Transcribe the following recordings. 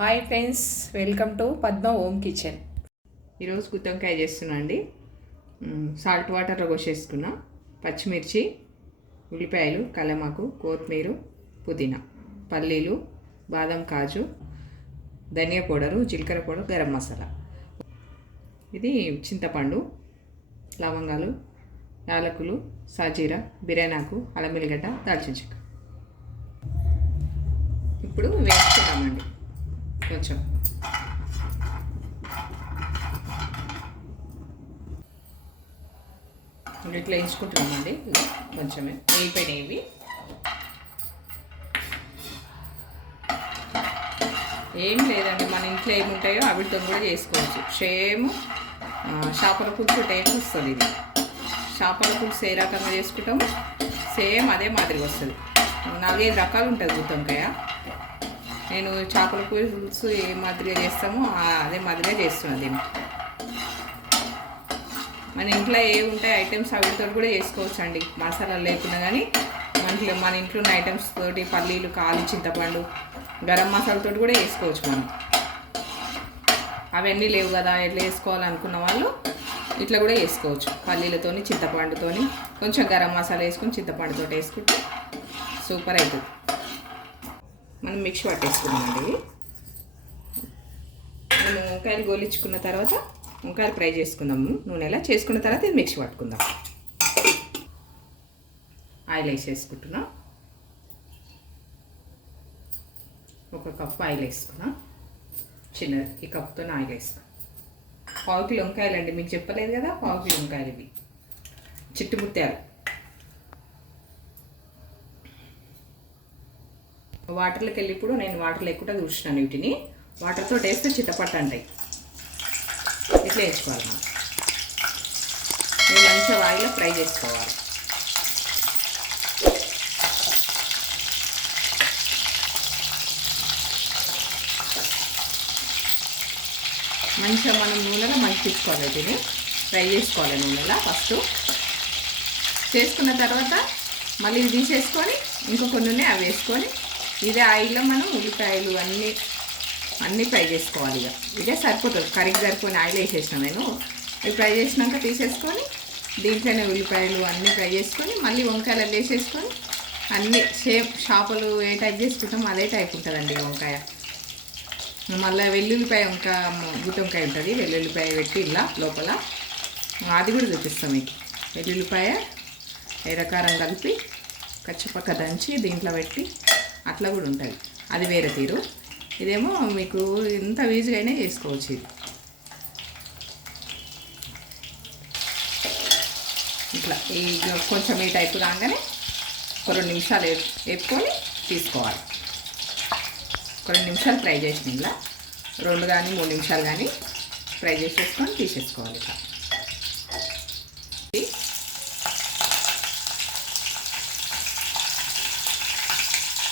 Hi friends welcome to Padma home kitchen ఈరోజు గుత్తొంకాయ చేస్తున్నా అండి. సాల్ట్ వాటర్లో కోసేసుకున్నా. పచ్చిమిర్చి ఉల్లిపాయలు కలమాకు కొత్తిమీర పుదీనా పల్లీలు బాదం కాజు ధనియా పౌడరు జీలకర్ర పౌడర్ గరం మసాలా. ఇది చింతపండు లవంగాలు యాలకులు సాజీరా బిర్యానాకు అల్లం వెల్లిగడ్డ దాల్చిన చెక్క. ఇప్పుడు వేసుకున్నామండి కొంచెం ఇట్లా వేయించుకుంటున్నామండి కొంచెమే. వేయిపోయినాయి ఏం లేదండి. మన ఇంట్లో ఏముంటాయో ఉంటాయో అవిటితో కూడా చేసుకోవచ్చు. సేమ్ చేపల పులుసు టైప్ వస్తుంది ఇది. చేపల పులుసు ఏ రకంగా చేసుకుంటాము సేమ్ అదే మాదిరిగా వస్తుంది. నాలుగైదు రకాలు ఉంటుంది గుత్తంకాయ నేను చేపల పులుసు ఏ మాదిరిగా చేస్తామో అదే మాదిరిగా చేస్తున్నాను దీన్ని. మన ఇంట్లో ఏ ఉంటాయి ఐటమ్స్ అవిటితో కూడా చేసుకోవచ్చు అండి మసాలాలు లేకుండా కానీ మన ఇంట్లో మన ఇంట్లో ఉన్న ఐటమ్స్ తోటి పల్లీలు కాలు చింతపండు గరం మసాలాతో కూడా వేసుకోవచ్చు మనం. అవన్నీ లేవు కదా ఎట్లా వేసుకోవాలనుకున్న వాళ్ళు ఇట్లా కూడా వేసుకోవచ్చు పల్లీలతోని చింతపండుతోని కొంచెం గరం మసాలా వేసుకొని చింతపండుతో వేసుకుంటే సూపర్ అవుతుంది. మనం మిక్సీ పట్టేసుకున్నామండి ఇవి మనం వంకాయలు గోలించుకున్న తర్వాత వంకాయలు ఫ్రై చేసుకుందాము. నూనెలా చేసుకున్న తర్వాత ఇది మిక్సీ పట్టుకుందాం. ఆయిల్ వేసేసుకుంటున్నాం. ఒక కప్పు ఆయిల్ వేసుకున్నా. చిన్న ఈ కప్పుతో ఆయిల్ వేసుకున్నాం. పావు కిలో వంకాయలు అండి మీకు చెప్పలేదు కదా? పావు కిలో వంకాయలు ఇవి. చిట్టు వాటర్లోకి వెళ్ళి ఇప్పుడు నేను వాటర్లో ఎక్కువ చూసినాను వీటిని. వాటర్తో వేస్తే చిట్టపట్ట అంటాయి ఇట్లా వేసుకోవాలి మనం. మంచిగా ఆయిల్లో ఫ్రై చేసుకోవాలి. మంచిగా మనం నూనెలో మంచిసుకోవాలి వీటిని. ఫ్రై చేసుకోవాలి నూనెలో ఫస్ట్. చేసుకున్న తర్వాత మళ్ళీ ఇది తీసేసుకొని ఇంకొక నూనె అవి వేసుకొని ఇదే ఆయిల్లో మనం ఉల్లిపాయలు అన్నీ అన్నీ ఫ్రై చేసుకోవాలి ఇక. ఇదే సరిపోతుంది. కర్రీకి సరిపోయిన ఆయిల్ వేసేసిన నేను. ఇవి ఫ్రై చేసినాక తీసేసుకొని దీంట్లోనే ఉల్లిపాయలు అన్నీ ఫ్రై చేసుకొని మళ్ళీ వంకాయలు వేసేసుకొని అన్నీ షేప్ చేపలు ఏ టైప్ చేసుకుంటాం అదే టైప్ ఉంటుందండి వంకాయ. మళ్ళీ వెల్లుల్లిపాయ ఇంకా గుత్తొంకాయ ఉంటుంది. వెల్లుల్లిపాయ పెట్టి ఇలా లోపల అది కూడా చూపిస్తాం మీకు. వెల్లుల్లిపాయ ఎర్రకారం కలిపి కచ్చిపక్క దంచి దీంట్లో పెట్టి అట్లా కూడా ఉంటుంది అది వేరే తీరు. ఇదేమో మీకు ఎంత ఈజీగా అయినా చేసుకోవచ్చు ఇది. ఇట్లా ఈ కొంచెం ఈ టైపు రాగానే ఒక రెండు నిమిషాలు వేప్- వేపుకొని తీసుకోవాలి. ఒక రెండు నిమిషాలు ఫ్రై చేసిన ఇలా. రెండు కానీ మూడు నిమిషాలు కానీ ఫ్రై చేసేసుకొని తీసేసుకోవాలి ఇట్లా.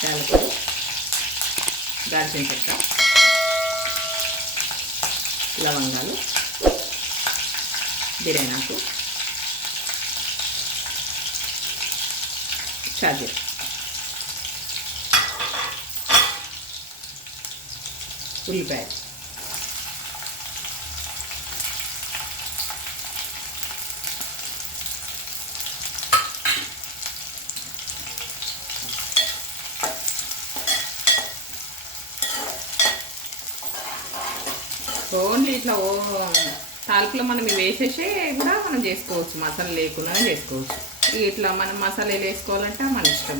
యాలకులు దాల్చిన చెక్క లవంగాలు బిర్యానాకు షాజీరా ఉల్లిపాయ ఓన్లీ ఇట్లా ఓ తాలికలో మనం వేసేసి కూడా మనం చేసుకోవచ్చు. మసాలా లేకుండా చేసుకోవచ్చు. ఇట్లా మనం మసాలాలు వేసుకోవాలంటే మన ఇష్టం.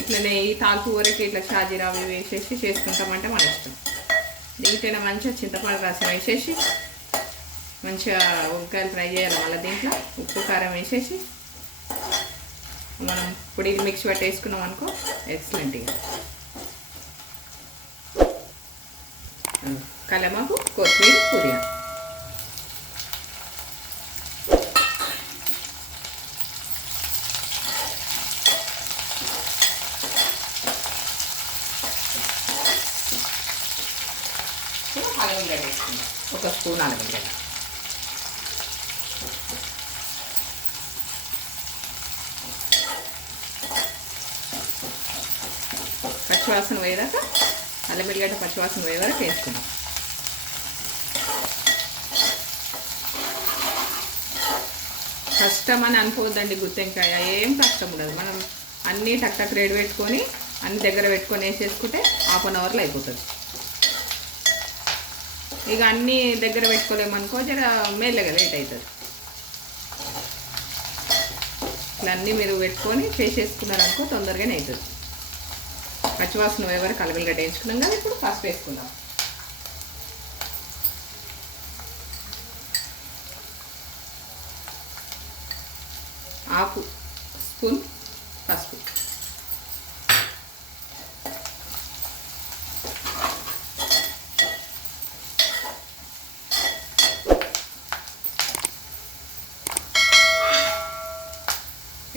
ఇట్లనే ఈ తాలిపు వరకు ఇట్లా షాజీరా అవి వేసేసి చేసుకుంటామంటే మన ఇష్టం. దీంట్లో మంచిగా చింతపండు రసం వేసేసి మంచిగా వంకాయలు ఫ్రై చేయాలి మళ్ళీ దీంట్లో. ఉప్పు కారం వేసేసి మనం పొడి మిక్స్ పట్టి వేసుకున్నాం అనుకో ఎక్సలెంట్ కలమాకు కొత్తిమీర పుదీనా అలగడ్డ వేసుకుందాం ఒక స్పూన్ అలగడ్డ పచ్చివాసన పోయేదాకా అల్లబెల్లిగడ్డ పచ్చివాసన పోయే వరకు వేసుకున్నాం కష్టం అని అనుకోవద్దండి గుత్తెంకాయ. ఏం కష్టం ఉండదు మనం అన్నీ టక్ టక్ రెడీ పెట్టుకొని అన్ని దగ్గర పెట్టుకొని వేసేసుకుంటే హాఫ్ అన్ అవర్లో అయిపోతుంది. ఇక అన్నీ దగ్గర పెట్టుకోలేమనుకో జర మెల్లగా లేట్ అవుతుంది ఇట్లా అన్నీ మీరు పెట్టుకొని చేసేసుకున్నారనుకో తొందరగానే అవుతుంది పచ్చివాసన ఎవరు కలగలుగా వేయించుకున్నాం కదా ఇప్పుడు పసుపు వేసుకుందాం. ఆపు. స్పూన్ పసుపు.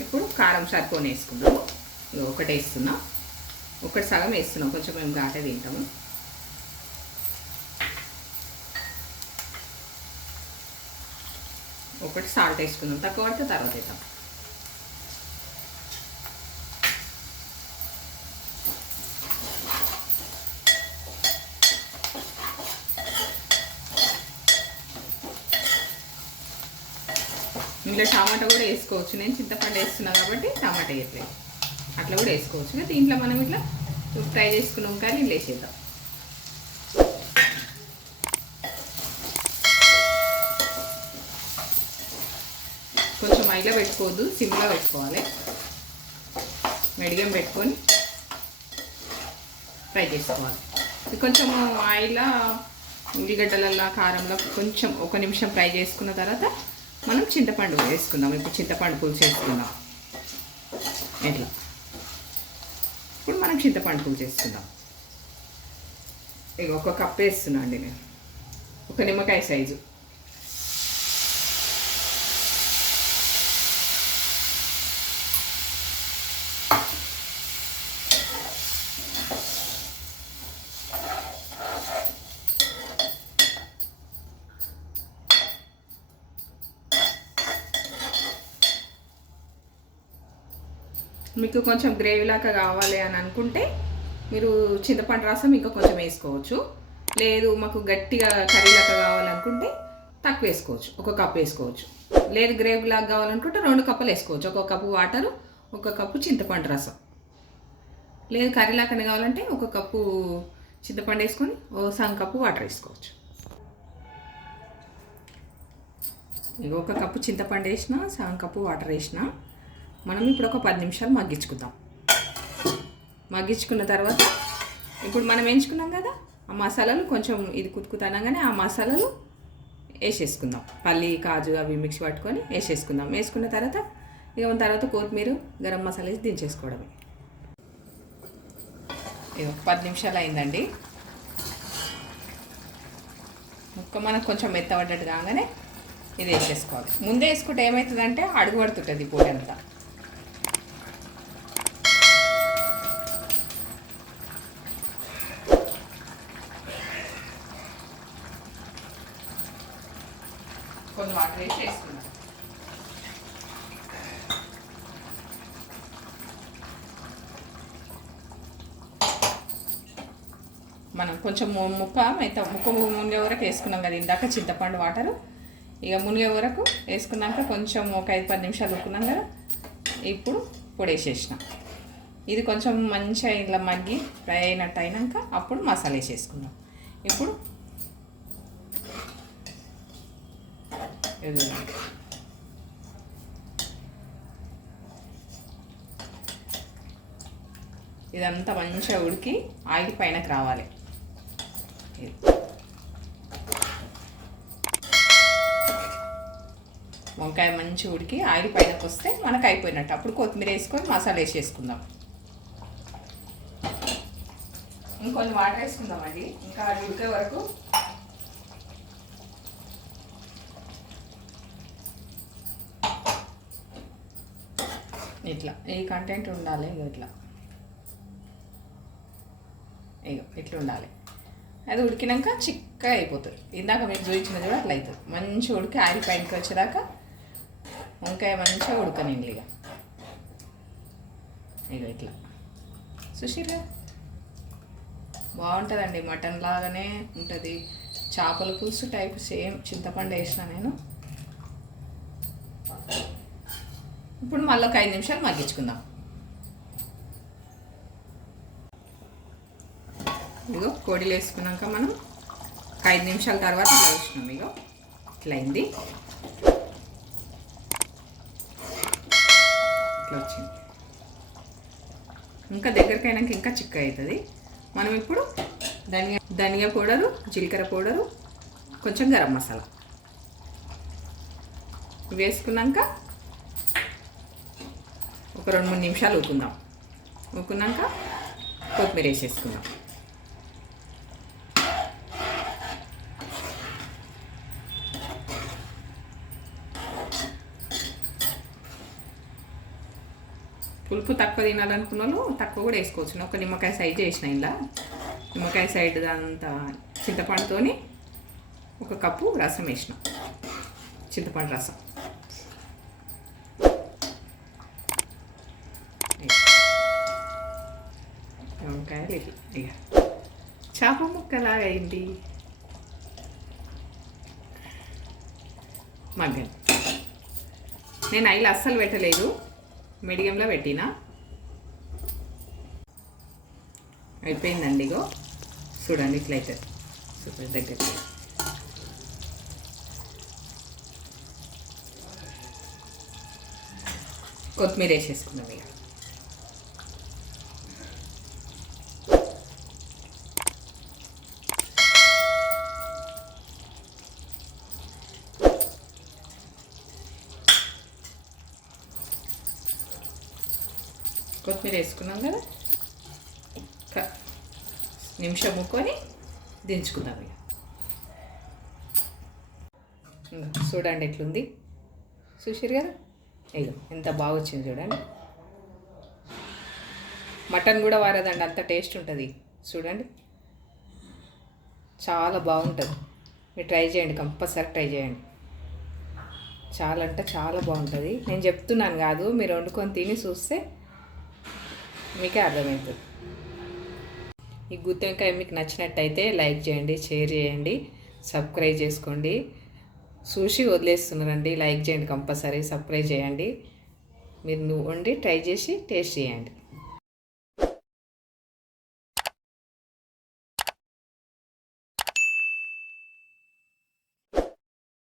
ఇప్పుడు కారం సరిపోని వేసుకున్నాము ఒకటి వేస్తున్నాం. ఒకటి సగం వేస్తున్నాం. కొంచెం మేము ఘాటే తింటాము. ఒకటి సాల్ట్ వేసుకుందాం. తక్కువ పడితే తర్వాత వేద్దాం. దీంట్లో టమాటా కూడా వేసుకోవచ్చు. నేను చింతపండు వేస్తున్నా కాబట్టి టమాటా వేయట్లేదు. అట్లా కూడా వేసుకోవచ్చు. దీంట్లో మనం ఇట్లా ఫ్రై చేసుకున్నాం కానీ ఇందులో వేసేద్దాం కొంచెం మైలో పెట్టుకోవద్దు సిమ్లో పెట్టుకోవాలి. మెడిగం పెట్టుకొని ఫ్రై చేసుకోవాలి. కొంచెం ఆయిల్ ఉల్లిగడ్డలల్లో కారంలో కొంచెం ఒక నిమిషం ఫ్రై చేసుకున్న తర్వాత మనం చింతపండు వేసుకుందాం. ఇప్పుడు చింతపండు పులుసు వేసుకుందాం. ఇట్లా ఇప్పుడు మనం చింతపండు పులుసు వేసుకుందాం. ఇక ఒక కప్ వేస్తున్నా అండి నేను. ఒక నిమ్మకాయ సైజు. మీకు కొంచెం గ్రేవీ లాగా కావాలి అని అనుకుంటే మీరు చింతపండు రసం ఇంకా కొంచెం వేసుకోవచ్చు. లేదు మాకు గట్టిగా కర్రీ లాగా కావాలనుకుంటే తక్కువ వేసుకోవచ్చు. ఒక కప్ వేసుకోవచ్చు. లేదు గ్రేవీ లాగా కావాలనుకుంటే రెండు కప్పులు వేసుకోవచ్చు. ఒక కప్పు వాటరు ఒక కప్పు చింతపండు రసం. లేదు కర్రీలాగానే కావాలంటే ఒక కప్పు చింతపండు వేసుకొని ఓ సగం కప్పు వాటర్ వేసుకోవచ్చు. ఒక కప్పు చింతపండు వేసిన సగం కప్పు వాటర్ వేసిన మనం ఇప్పుడు ఒక పది నిమిషాలు మగ్గించుకుందాం. మగ్గించుకున్న తర్వాత ఇప్పుడు మనం ఎంచుకున్నాం కదా? ఆ మసాలాలు కొంచెం ఇది కుతుకుతానంగానే ఆ మసాలాలు వేసేసుకుందాం. పల్లి కాజు అవి మిక్స్ పట్టుకొని వేసేసుకుందాం. వేసుకున్న తర్వాత ఇక తర్వాత కొత్తిమీర గరం మసాలా వేసి దించేసుకోవడమే. ఇది ఒక పది నిమిషాలు అయిందండి. ముక్క మనకు కొంచెం మెత్తబడ్డట్టు కాగానే ఇది వేసేసుకోవాలి. ముందే వేసుకుంటే ఏమవుతుందంటే అడుగు పడుతుంటుంది పొడి అంతా. వాటర్ వేసి వేసుకున్నాను మనం కొంచెం ము- ముక్క మెత్త ముక్క మునిగే వరకు వేసుకున్నాం కదా ఇందాక చింతపండు వాటరు. ఇక మునిగే వరకు వేసుకున్నాక కొంచెం ఒక ఐదు పది నిమిషాలు ఉక్కున్నాం కదా. ఇప్పుడు పొడి వేసేసినాం. ఇది కొంచెం మంచిగా ఇలా మగ్గి ఫ్రై అయినట్టు అయినాక అప్పుడు మసాలా వేసేసుకున్నాం ఇప్పుడు ఇది ఇదంతా మంచిగా ఉడికి ఆయిల్ పైనకి రావాలి. వంకాయ మంచిగా ఉడికి ఆయిల్ పైనకి వస్తే మనకు అయిపోయినట్టు. అప్పుడు కొత్తిమీర వేసుకొని మసాలా వేసేసుకుందాం. ఇంకొన్ని వాటర్ వేసుకుందామండి. ఇంకా అది ఉడికే వరకు ఇట్లా ఈ కంటెంట్ ఉండాలి ఇగో ఇట్లా. ఇగో ఇట్లా ఉండాలి. అది ఉడికినాక చిక్కగా అయిపోతుంది. ఇందాక మీరు చూపించిన కూడా అట్లా అవుతుంది మంచిగా ఉడికి ఆయిల్ పైనకి వచ్చేదాకా వంకాయ మంచిగా ఉడకనండి ఇక ఇక ఇట్లా. సుశీల బాగుంటుందండి మటన్ లాగానే ఉంటుంది. చేపల పులుసు టైప్ సేమ్ చింతపండు వేసిన నేను. ఇప్పుడు మళ్ళీ ఒక ఐదు నిమిషాలు మగ్గించుకుందాం. ఇదిగో కోడిలు వేసుకున్నాక మనం ఒక ఐదు నిమిషాల తర్వాత ఇలా వేసినాం ఇగో ఇట్లా అయింది. ఇట్లా వచ్చింది. ఇంకా దగ్గరికి అయినాక ఇంకా చిక్క అవుతుంది. మనం ఇప్పుడు ధనియా ధనియా పౌడరు జీలకర్ర పౌడరు కొంచెం గరం మసాలా వేసుకున్నాక ఒక రెండు మూడు నిమిషాలు ఊకుందాం ఊకున్నాక కొత్తిమీర వేసేసుకుందాం. పులుపు తక్కువ తినాలనుకున్న వాళ్ళు తక్కువ కూడా వేసుకోవచ్చు. ఒక నిమ్మకాయ సైజ్ చేసిన ఇలా నిమ్మకాయ సైడ్ అంతా చింతపండుతోని ఒక కప్పు రసం వేసిన. చింతపండు రసం వంకాయలు ఇవి ఇక. చేప ముక్కలాగా అయింది మగ్గన్ నేను ఐలు అస్సలు పెట్టలేదు. మీడియంలో పెట్టిన. అయిపోయిందండి ఇగో. చూడండి ఇట్లయితే. సూపర్ దగ్గర కొత్తిమీర వేసేసుకున్నాం ఇక కొత్తిమీర వేసుకున్నాం కదా? ఒక నిమిషం ముక్కొని దించుకుందాం ఇక. చూడండి ఎట్లుంది. చూసారు కదా? ఇగో ఎంత బాగా వచ్చింది చూడండి. మటన్ కూడా వారదండి అంత టేస్ట్ ఉంటుంది. చూడండి. చాలా బాగుంటుంది. మీరు ట్రై చేయండి కంపల్సరీ ట్రై చేయండి. చాలా అంటే చాలా బాగుంటుంది. నేను చెప్తున్నాను కాదు మీరు వండుకొని తిని చూస్తే మీకే అర్థమవుతుంది ఈ గుత్తొంకాయ మీకు నచ్చినట్టయితే లైక్ చేయండి షేర్ చేయండి సబ్స్క్రైబ్ చేసుకోండి. చూసి వదిలేస్తున్నారండి లైక్ చేయండి కంపల్సరీ సబ్స్క్రైబ్ చేయండి. మీరు నువ్వు వండి ట్రై చేసి టేస్ట్ చేయండి.